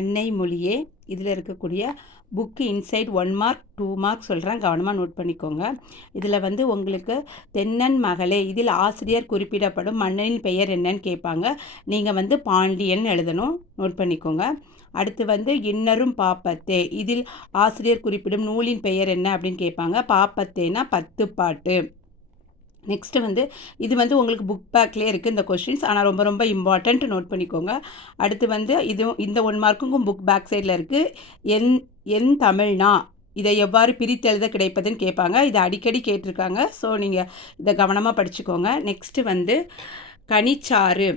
அன்னை மொழியே இதில் இருக்கக்கூடிய புக்கு இன்சைட் 1 மார்க் 2 மார்க் சொல்கிறேன், கவனமாக நோட் பண்ணிக்கோங்க. இதில் வந்து உங்களுக்கு தென்னன் மகளே இதில் ஆசிரியர் குறிப்பிடப்படும் மன்னனின் பெயர் என்னன்னு கேட்பாங்க. நீங்கள் வந்து பாண்டியன் எழுதணும், நோட் பண்ணிக்கோங்க. அடுத்து வந்து இன்னரும் பாப்பத்தே இதில் ஆசிரியர் குறிப்பிடும் நூலின் பெயர் என்ன அப்படின்னு கேட்பாங்க. பாப்பத்தேனா 10 பாட்டு. நெக்ஸ்ட்டு வந்து இது வந்து உங்களுக்கு புக் பேக்லேயே இருக்குது இந்த கொஷின்ஸ், ஆனால் ரொம்ப ரொம்ப இம்பார்ட்டண்ட், நோட் பண்ணிக்கோங்க. அடுத்து வந்து இதுவும் இந்த 1 மார்க்குக்கும் புக் பேக் சைடில் இருக்குது. என் தமிழ்னா இதை எவ்வாறு பிரித்தெழுத கிடைப்பதுன்னு கேட்பாங்க. இதை அடிக்கடி கேட்டிருக்காங்க, ஸோ நீங்கள் இதை கவனமாக படிச்சுக்கோங்க. நெக்ஸ்ட்டு வந்து கனிச்சாறு,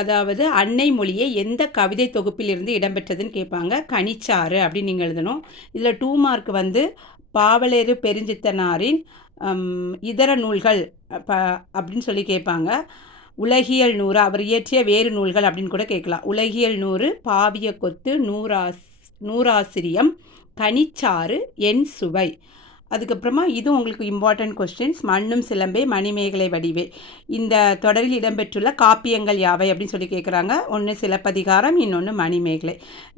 அதாவது அன்னை மொழியே எந்த கவிதை தொகுப்பிலிருந்து இடம்பெற்றதுன்னு கேட்பாங்க. கனிச்சாறு அப்படின்னு நீங்கள் எழுதணும். இதில் 2 மார்க் வந்து பாவலேறு பெருஞ்சித்தனாரின் இதர நூல்கள் அப்படின்னு சொல்லி கேட்பாங்க. உலகியல் நூறு அவர் இயற்றிய வேறு நூல்கள் அப்படின்னு கூட கேட்கலாம். உலகியல் நூறு, பாவிய கொத்து, நூறாசிரியம், கனிச்சாறு, என் சுவை. அதுக்கப்புறமா இதுவும் உங்களுக்கு இம்பார்ட்டன்ட் கொஸ்டின்ஸ். மண்ணும் சிலம்பே, மணிமேகலை வடிவே இந்த தொடரில் இடம்பெற்றுள்ள காப்பியங்கள் யாவை அப்படின்னு சொல்லி கேட்குறாங்க. ஒன்று சிலப்பதிகாரம், இன்னொன்று மணிமேகலை.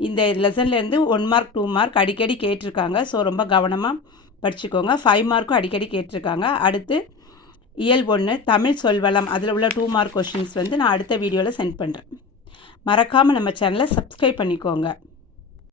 இந்த லெசன்லேருந்து 1 மார்க் 2 மார்க் அடிக்கடி கேட்டிருக்காங்க, ஸோ ரொம்ப கவனமாக படிச்சுக்கோங்க. 5 மார்க்கும் அடிக்கடி கேட்டிருக்காங்க. அடுத்து இயல் 1 தமிழ் சொல்வளம், அதில் உள்ள 2 மார்க் கொஸ்டின்ஸ் வந்து நான் அடுத்த வீடியோவில் சென்ட் பண்ணுறேன். மறக்காமல் நம்ம சேனலை சப்ஸ்கிரைப் பண்ணிக்கோங்க.